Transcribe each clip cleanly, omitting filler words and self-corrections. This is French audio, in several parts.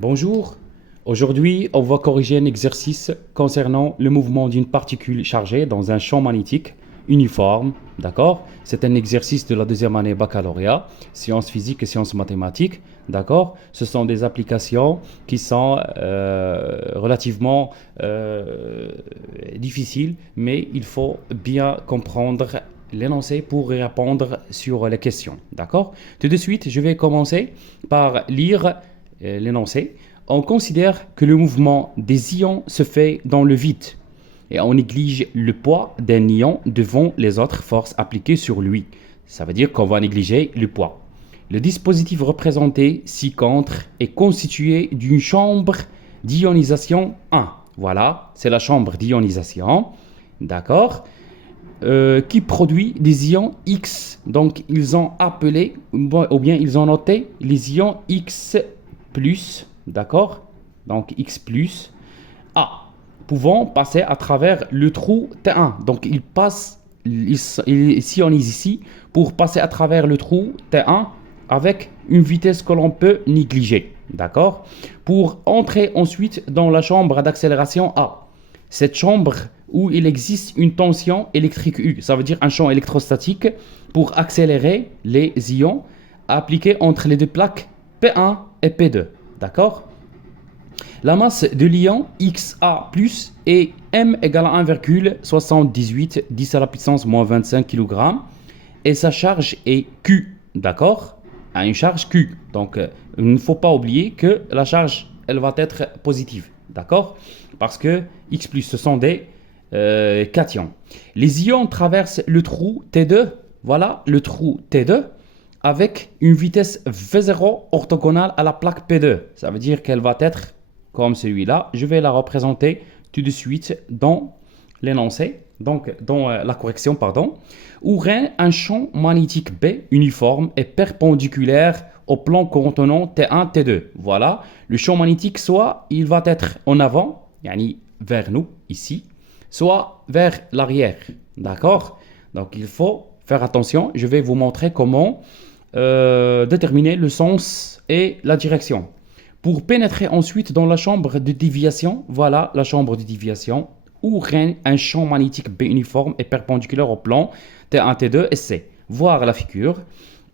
Bonjour, aujourd'hui on va corriger un exercice concernant le mouvement d'une particule chargée dans un champ magnétique uniforme, d'accord? C'est un exercice de la deuxième année baccalauréat, sciences physiques et sciences mathématiques, d'accord? Ce sont des applications qui sont relativement difficiles, mais il faut bien comprendre l'énoncé pour y répondre sur les questions, d'accord? Tout de suite, je vais commencer par lire l'énoncé. On considère que le mouvement des ions se fait dans le vide et on néglige le poids d'un ion devant les autres forces appliquées sur lui. Ça veut dire qu'on va négliger le poids. Le dispositif représenté ci-contre est constitué d'une chambre d'ionisation 1. Voilà, c'est la chambre d'ionisation. D'accord, qui produit des ions X. Donc, ils ont appelé, ou bien ils ont noté les ions X plus, d'accord? Donc, X plus A, pouvant passer à travers le trou T1. Donc, ils passent, ils s'ionisent ici pour passer à travers le trou T1 avec une vitesse que l'on peut négliger, d'accord? Pour entrer ensuite dans la chambre d'accélération A. Cette chambre où il existe une tension électrique U, ça veut dire un champ électrostatique pour accélérer les ions appliqués entre les deux plaques P1 et P2, d'accord? La masse de l'ion XA+, est M égale à 1,78 10 à la puissance moins 25 kg et sa charge est Q, d'accord? À une charge Q. Donc, il ne faut pas oublier que la charge, elle va être positive, d'accord? Parce que X+, ce sont des cations. Les ions traversent le trou T2, voilà, le trou T2, avec une vitesse V0 orthogonale à la plaque P2. Ça veut dire qu'elle va être comme celui-là. Je vais la représenter tout de suite dans l'énoncé, donc dans la correction, pardon, où règne un champ magnétique B uniforme et perpendiculaire au plan contenant T1, T2. Voilà, le champ magnétique, soit il va être en avant, yani vers nous, ici, soit vers l'arrière, d'accord? Donc il faut faire attention, je vais vous montrer comment déterminer le sens et la direction. Pour pénétrer ensuite dans la chambre de déviation, voilà la chambre de déviation, où règne un champ magnétique B uniforme et perpendiculaire au plan T1, T2 et C. Voir la figure.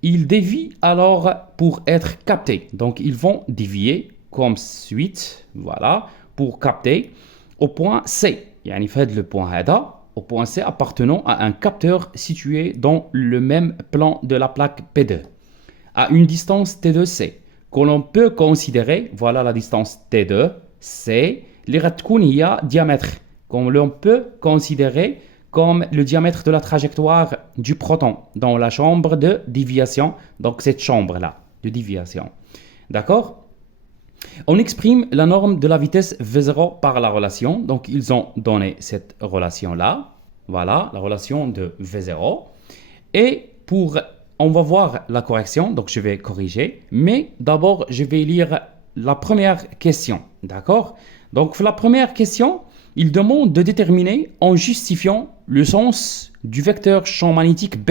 Ils dévient alors pour être captés. Donc ils vont dévier comme suite, voilà, pour capter au point C. Yani fait le point هذا au point C appartenant à un capteur situé dans le même plan de la plaque P2, à une distance T2C, que l'on peut considérer, voilà la distance T2C, les diamètre, comme l'on peut considérer comme le diamètre de la trajectoire du proton dans la chambre de déviation, donc cette chambre-là de déviation. D'accord? On exprime la norme de la vitesse V0 par la relation. Donc, ils ont donné cette relation-là. Voilà, la relation de V0. Et on va voir la correction. Donc, je vais corriger. Mais d'abord, je vais lire la première question. D'accord? Donc, la première question, il demande de déterminer en justifiant le sens du vecteur champ magnétique B.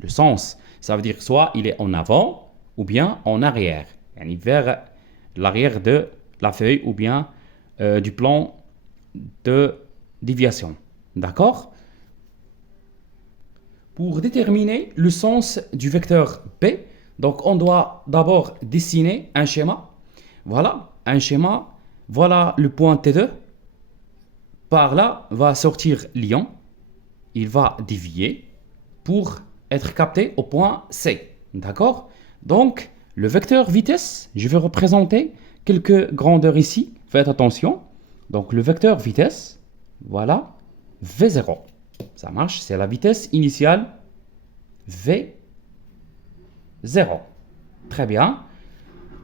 Le sens, ça veut dire soit il est en avant ou bien en arrière. Yani vers l'arrière de la feuille ou bien du plan de déviation. D'accord? Pour déterminer le sens du vecteur B, donc on doit d'abord dessiner un schéma. Voilà, un schéma. Voilà le point T2. Par là va sortir l'ion. Il va dévier pour être capté au point C. D'accord? Donc, le vecteur vitesse, je vais représenter quelques grandeurs ici. Faites attention. Donc, le vecteur vitesse, voilà, V0. Ça marche, c'est la vitesse initiale V0. Très bien.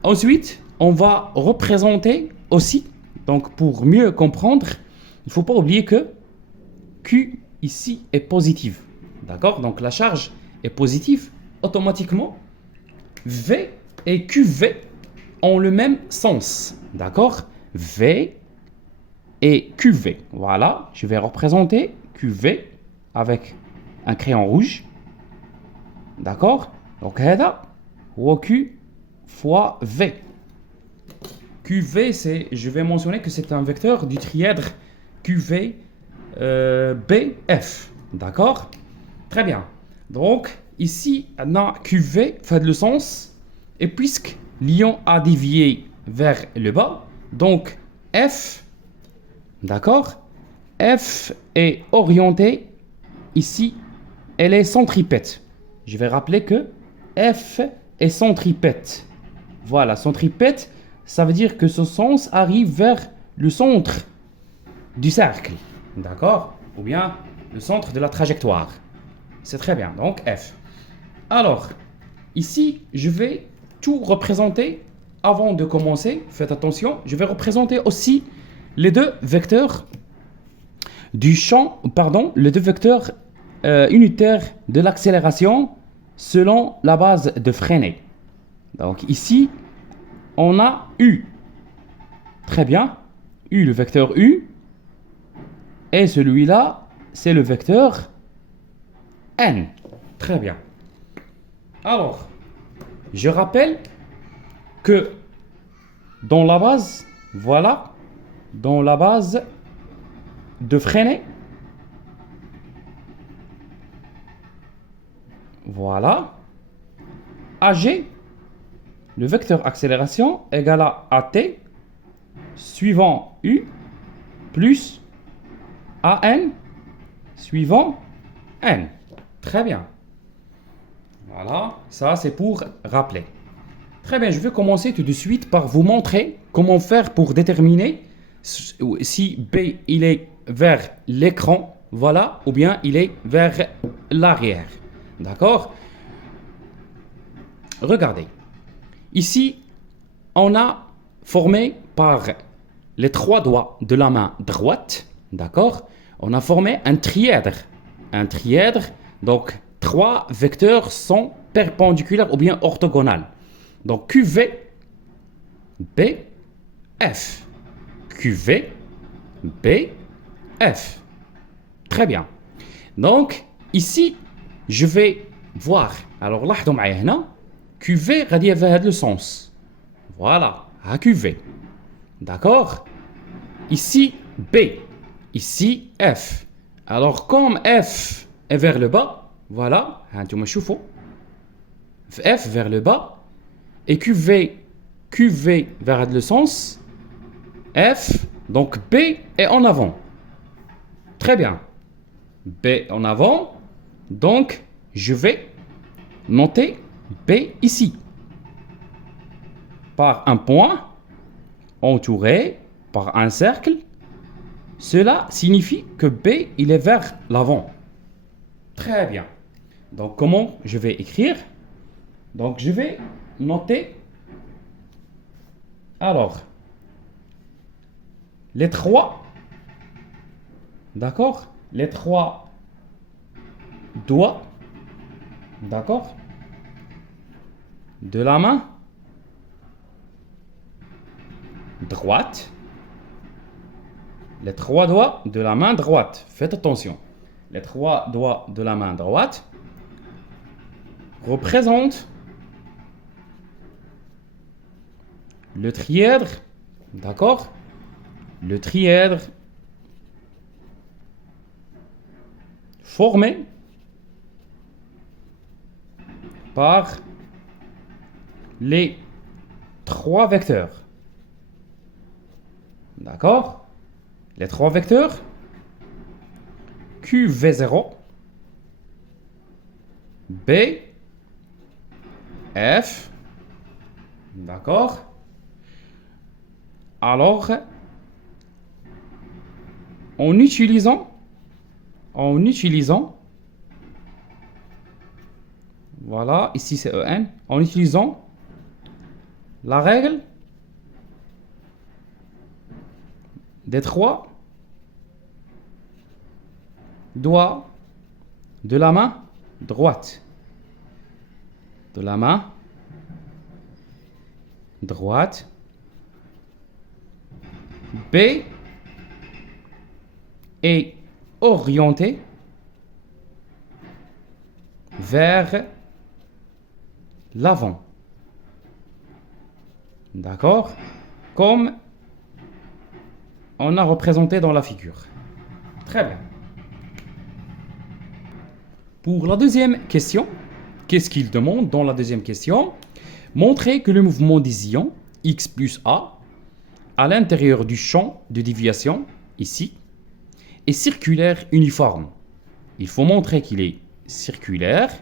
Ensuite, on va représenter aussi, donc pour mieux comprendre, il ne faut pas oublier que Q ici est positive. D'accord? Donc, la charge est positive. Automatiquement, V et QV ont le même sens. D'accord? V et QV. Voilà, je vais représenter QV avec un crayon rouge. D'accord? Donc, هذا هو Q fois V. QV, je vais mentionner que c'est un vecteur du trièdre QV BF. D'accord? Très bien. Donc, ici, on a QV fait le sens. Et puisque l'ion a dévié vers le bas, donc F, d'accord? F est orienté ici, elle est centripète. Je vais rappeler que F est centripète. Voilà, centripète, ça veut dire que ce sens arrive vers le centre du cercle. D'accord? Ou bien le centre de la trajectoire. C'est très bien, donc F. Alors, ici, je vais tout représenter avant de commencer. Faites attention, je vais représenter aussi les deux vecteurs du champ, pardon, les deux vecteurs unitaires de l'accélération selon la base de Freinet. Donc ici, on a U. Très bien. U, le vecteur U. Et celui-là, c'est le vecteur N. Très bien. Alors, je rappelle que dans la base, voilà, dans la base de Freinet, voilà, AG, le vecteur accélération égale à AT suivant U plus AN suivant N. Très bien. Voilà, ça c'est pour rappeler. Très bien, je vais commencer tout de suite par vous montrer comment faire pour déterminer si B il est vers l'écran, voilà, ou bien il est vers l'arrière. D'accord? Regardez. Ici, on a formé par les trois doigts de la main droite, d'accord? On a formé un trièdre. Un trièdre, donc trois vecteurs sont perpendiculaires ou bien orthogonales. Donc QV, B, F. QV, B, F. Très bien. Donc, ici, je vais voir. Alors, là, QV غادي في هذا le sens. Voilà, à QV. D'accord? Ici, B. Ici, F. Alors, comme F est vers le bas, voilà, F vers le bas, et QV vers le sens, F, donc B est en avant. Très bien. B en avant, donc je vais noter B ici. Par un point entouré par un cercle, cela signifie que B il est vers l'avant. Très bien. Donc comment je vais écrire? Donc je vais noter. Alors, les trois, d'accord? Les trois doigts, d'accord? De la main droite. Les trois doigts de la main droite. Faites attention. Les trois doigts de la main droite représentent le trièdre, d'accord? Le trièdre formé par les trois vecteurs. D'accord? Les trois vecteurs QV0, B, F. D'accord? Alors, en utilisant, voilà, ici c'est EN, en utilisant la règle des trois doigts de la main droite. De la main droite. B est orienté vers l'avant. D'accord? comme on a représenté dans la figure. Très bien. Pour la deuxième question, qu'est-ce qu'il demande dans la deuxième question? Montrer que le mouvement des ions x plus a à l'intérieur du champ de déviation, ici, est circulaire uniforme. Il faut montrer qu'il est circulaire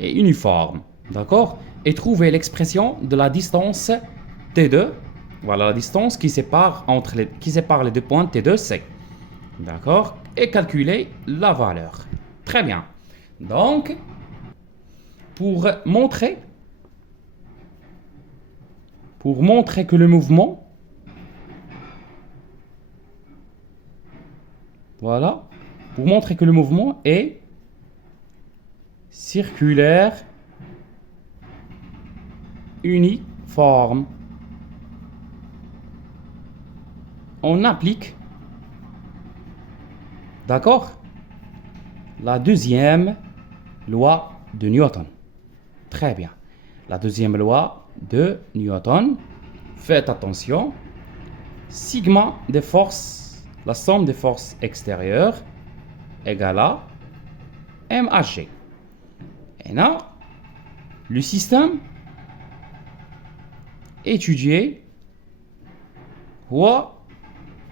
et uniforme. D'accord? Et trouver l'expression de la distance T2. Voilà la distance qui sépare les deux points T2, C. D'accord? Et calculer la valeur. Très bien. Donc, pour montrer que le mouvement, voilà, pour montrer que le mouvement est circulaire uniforme, on applique, d'accord, la deuxième loi de Newton. Très bien. La deuxième loi de Newton. Faites attention. Sigma des forces, la somme des forces extérieures égale à MHG. Et là, le système étudié voit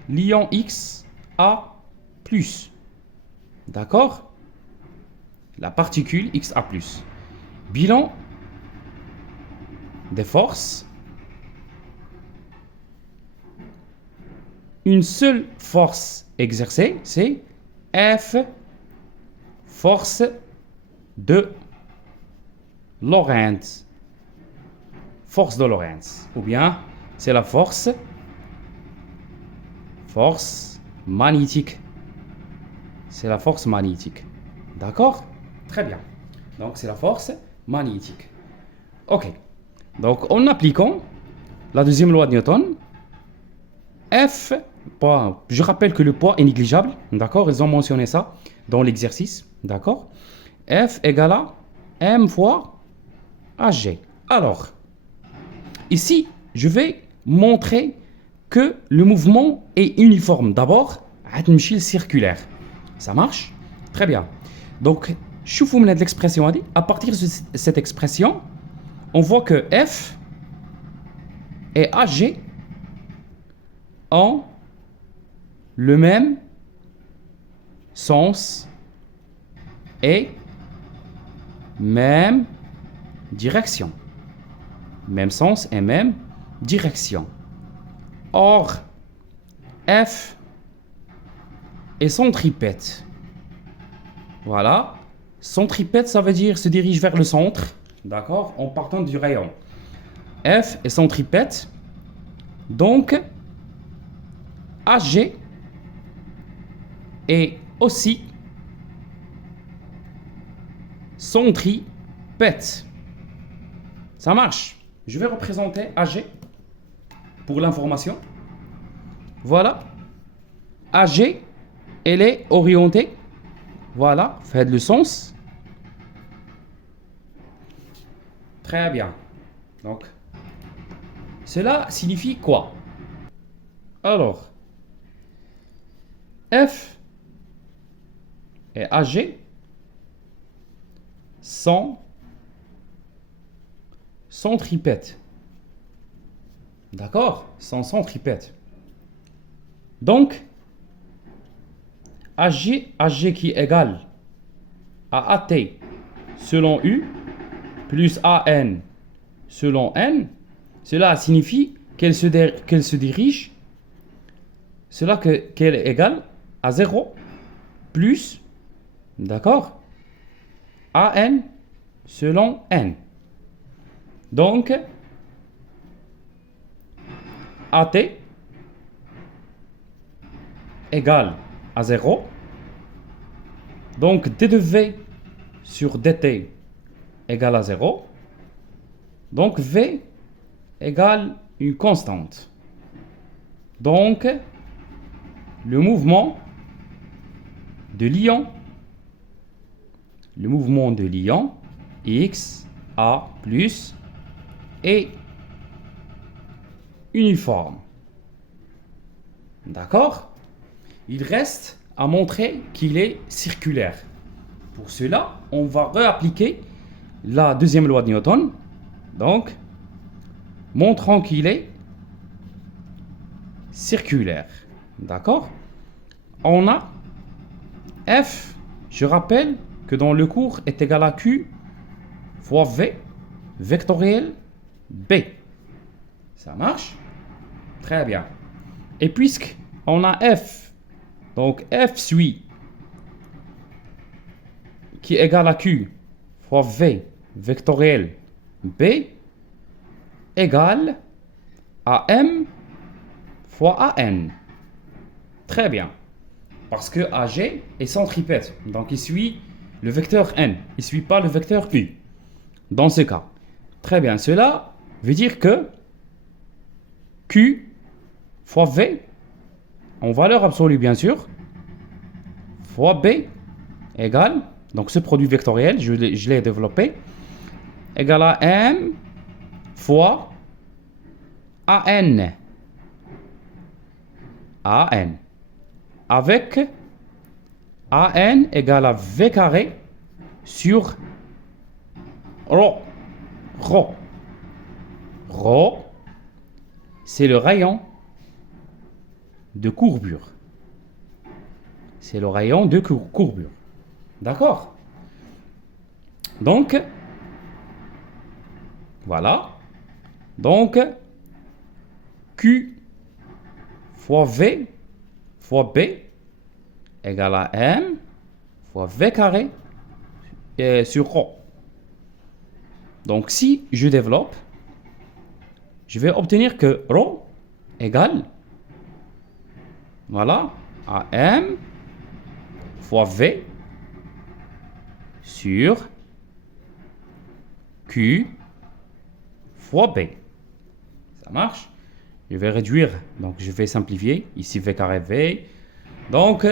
l'ion X A plus. D'accord? La particule XA+. Bilan des forces. Une seule force exercée, c'est F, force de Lorentz. Force de Lorentz. Ou bien, c'est la force magnétique. C'est la force magnétique. D'accord? Très bien. Donc, c'est la force magnétique. OK. Donc, en appliquant la deuxième loi de Newton, F, je rappelle que le poids est négligeable. D'accord? Ils ont mentionné ça dans l'exercice. D'accord? F égale à M fois Hg. Alors, ici, je vais montrer que le mouvement est uniforme. D'abord, circulaire. Ça marche? Très bien. Donc, شوفوا من l'expression à partir de cette expression, on voit que F et Hg ont le même sens et même direction. Même sens et même direction. Or, F est centripète. Voilà. Centripète, ça veut dire se dirige vers le centre. D'accord? En partant du rayon. F est centripète. Donc, Hg est aussi centripète. Ça marche. Je vais représenter Hg pour l'information. Voilà. Hg, elle est orientée. Voilà, faites le sens. Très bien. Donc, cela signifie quoi? Alors, F et Hg sont centripètes. D'accord? Sont centripètes. Donc, Hg qui est égal à At selon U plus An selon N, cela signifie qu'elle se dirige, qu'elle est égale à 0 plus, d'accord, An selon N. Donc, At égale à 0. Donc, d de V sur dt égale à 0. Donc, V égale une constante. Donc, le mouvement de l'ion X, A+, est uniforme. D'accord? Il reste à montrer qu'il est circulaire. Pour cela, on va réappliquer la deuxième loi de Newton. Donc, montrant qu'il est circulaire. D'accord? On a F, je rappelle que dans le cours est égal à Q fois V vectoriel B. Ça marche? Très bien. Et puisque on a F, donc F suit qui est égal à Q fois V vectoriel B égale à M fois AN. Très bien. Parce que AG est centripète. Donc il suit le vecteur N. Il ne suit pas le vecteur U. Dans ce cas. Très bien. Cela veut dire que Q fois V, en valeur absolue bien sûr, fois B égale, donc ce produit vectoriel, je l'ai développé, égale à M fois AN. AN. Avec AN égale à V carré sur ρ. ρ. ρ, c'est le rayon de courbure. C'est le rayon de courbure. D'accord? Donc, voilà. Donc, Q fois V fois B égale à M fois V carré sur ρ. Donc, si je développe, je vais obtenir que ρ égale, voilà, à M fois V sur Q fois B. Ça marche? Je vais réduire, donc je vais simplifier. Ici V carré V. Donc,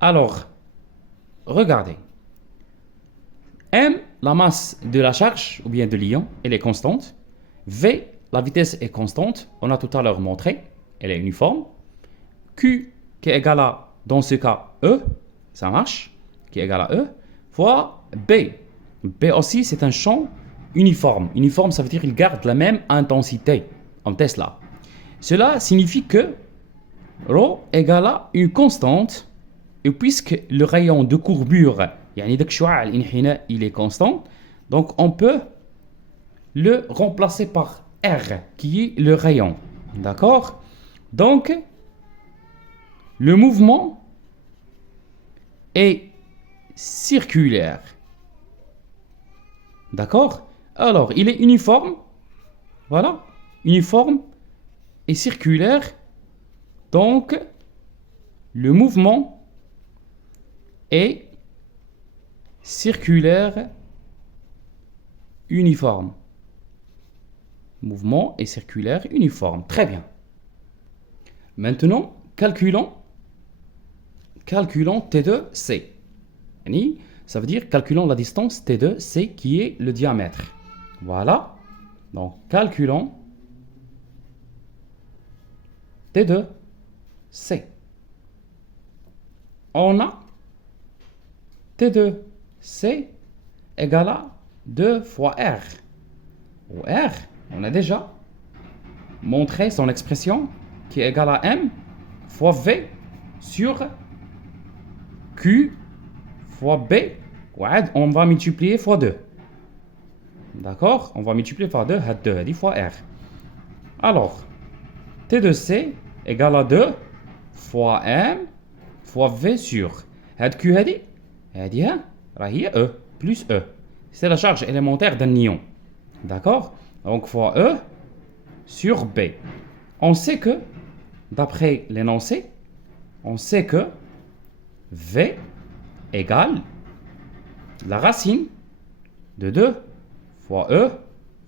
alors, regardez. M, la masse de la charge, ou bien de l'ion, elle est constante. V, la vitesse est constante. On a tout à l'heure montré. Elle est uniforme. Q, qui est égal à, dans ce cas, E, ça marche, qui est égal à E, fois B. B aussi, c'est un champ uniforme. Uniforme, ça veut dire qu'il garde la même intensité en Tesla. Cela signifie que ρ égale à une constante, et puisque le rayon de courbure, il est constant, donc on peut le remplacer par R, qui est le rayon. D'accord? Donc, le mouvement est circulaire. D'accord? Alors, il est uniforme. Voilà. Uniforme et circulaire. Donc, le mouvement est circulaire uniforme. Mouvement est circulaire uniforme. Très bien. Maintenant, calculons T2C. Ça veut dire calculons la distance T2C qui est le diamètre. Voilà. Donc, calculons T2C. On a T2C égale à 2 fois R. Ou R, on a déjà montré son expression qui est égale à M fois V sur Q fois B. On va multiplier fois 2. D'accord? On va multiplier par 2, 2 fois R. Alors, T2C égale à 2 fois M fois V sur Q هذه هي E plus E. C'est la charge élémentaire d'un ion. D'accord? Donc fois E sur B. On sait que, d'après l'énoncé, on sait que V égale la racine de 2 fois E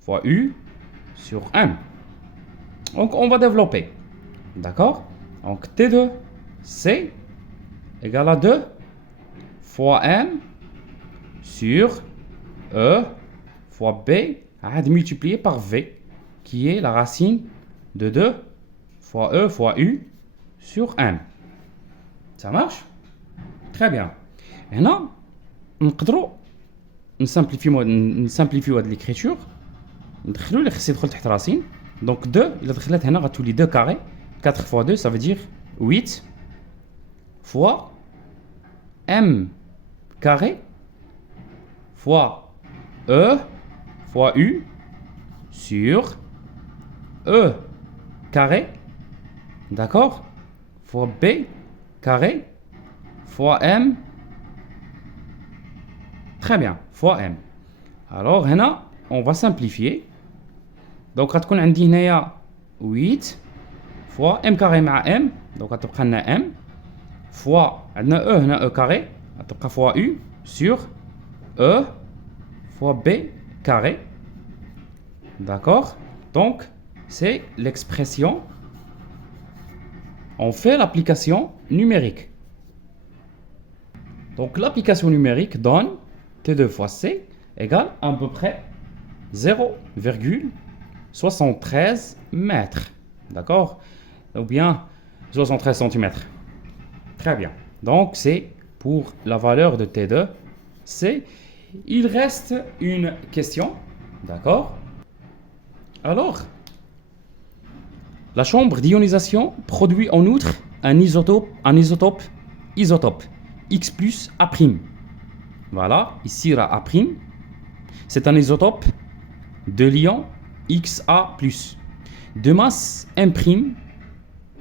fois U sur M. Donc on va développer. D'accord? Donc T2C égale à 2 fois M sur E fois B multiplié par V qui est la racine de 2 fois E fois U sur M. Ça marche? Très bien. هنا نقدروا نسامبليفيو هاد l'écriture. ندخلوا اللي خص يدخل تحت راسين. Donc 2 إلا دخلت هنا غتولي 2 carré. 4 fois 2 ça veut dire 8 fois M carré fois E fois U sur E carré, d'accord, fois B carré fois M, très bien, fois M. Alors هنا on va simplifier. Donc غتكون عندي هنايا 8 fois M carré مع M, donc غتبقى لنا M fois عندنا E هنا E carré غتبقى fois U sur E fois B carré, d'accord. Donc c'est l'expression. On fait l'application numérique. Donc l'application numérique donne T2 fois C égale à peu près 0,73 mètres. D'accord? Ou bien 73 cm. Très bien. Donc c'est pour la valeur de T2 C. Il reste une question. D'accord? Alors, la chambre d'ionisation produit en outre un isotope X plus A'. Voilà, ici A'. C'est un isotope de l'ion XA+, de masse M',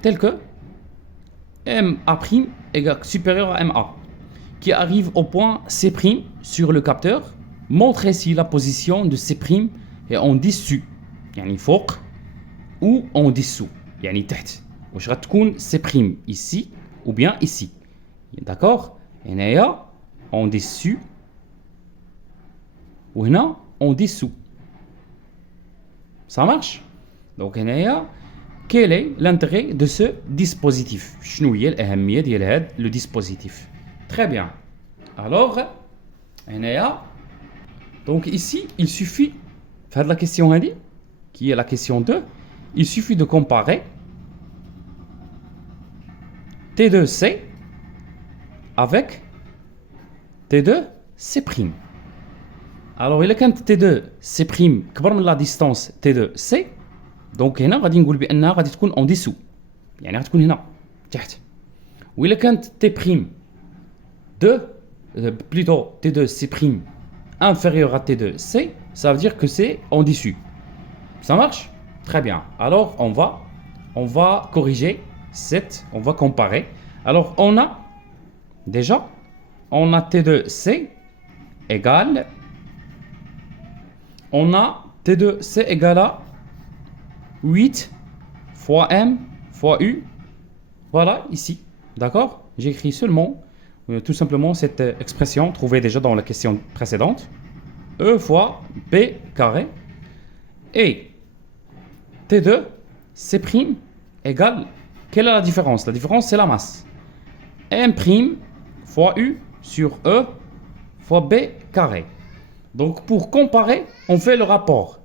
tel que MA' égale supérieur à MA, qui arrive au point C' sur le capteur. Montre ici la position de C' et en dessus, يعني فوق ou en dessous, يعني تحت. واش غتكون C' ici ou bien ici. D'accord? هنايا en dessus ou هنا en dessous. Ça marche? Donc هنايا quel est l'intérêt de ce dispositif? شنو هي الأهمية ديال هذا le dispositif? Très bien. Alors هنايا donc ici il suffit faire la question هذه qui est la question 2. Il suffit de comparer T2C avec T2C'. Alors, il كانت T2C' كبر من la distance T2C, donc هنا غادي نقول بأنها غادي تكون en dessous, يعني غتكون هنا تحت. وإلا كانت plutôt T2C' inférieur à T2C, ça veut dire que c'est en dessus. Ça marche? Très bien. Alors, on va corriger on va comparer. Alors, on a T2C égale, à 8 fois M fois U. Voilà, ici. D'accord? J'écris seulement, tout simplement, cette expression trouvée déjà dans la question précédente. E fois B carré. Et T2, C' égale, quelle est la différence? La différence, c'est la masse. M' fois U sur E fois B carré. Donc, pour comparer, on fait le rapport.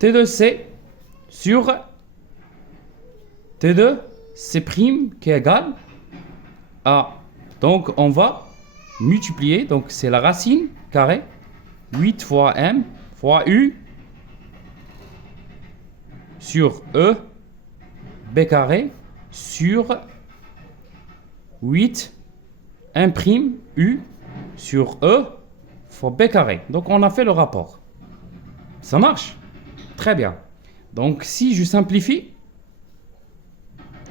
T2C sur T2C' qui est égal à... Donc, on va multiplier. Donc, c'est la racine carrée. 8 fois M fois U sur E B carré sur 8 1' U sur E fois B carré. Donc on a fait le rapport. Ça marche? Très bien. Donc si je simplifie,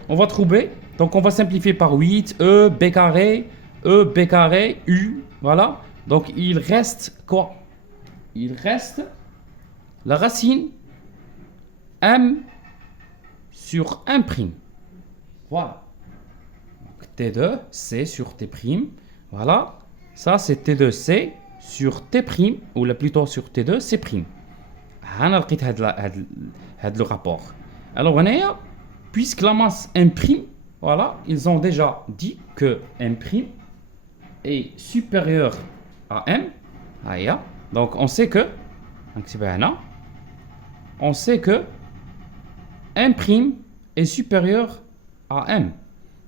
on va trouver. Donc on va simplifier par 8 E B carré U. Voilà. Donc il reste quoi? Il reste la racine M sur 1'. Voilà. Donc T2, C sur T'. Voilà. Ça, c'est T2C sur T', ou plutôt sur T2, C'. On a le rapport. Alors, puisque la masse M', voilà, ils ont déjà dit que M' est supérieur à M. Donc, on sait que, M' est supérieur à m.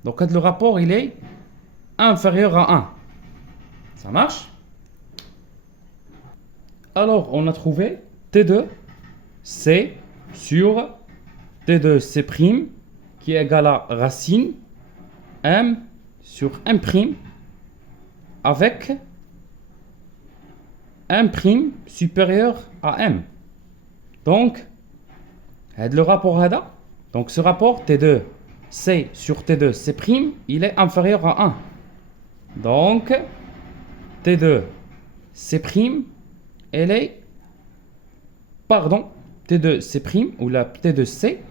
Donc le rapport il est inférieur à 1. Ça marche? Alors on a trouvé T2 C sur T2 C' qui est égal à racine m sur m' avec m' supérieur à m. Donc, le rapport هذا. Donc ce rapport T2 C sur T2 C', il est inférieur à 1. Donc, T2 C', elle est, pardon, T2 C' ou la T2 C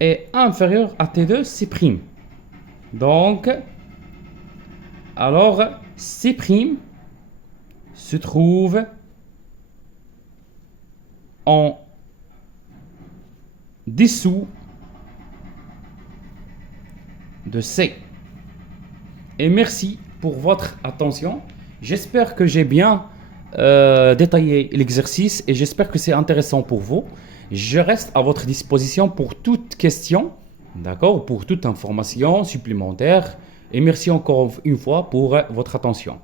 est inférieur à T2 C'. Donc, alors C' se trouve en dessous de C. Et merci pour votre attention. J'espère que j'ai bien détaillé l'exercice et j'espère que c'est intéressant pour vous. Je reste à votre disposition pour toute question, d'accord, pour toute information supplémentaire. Et merci encore une fois pour votre attention.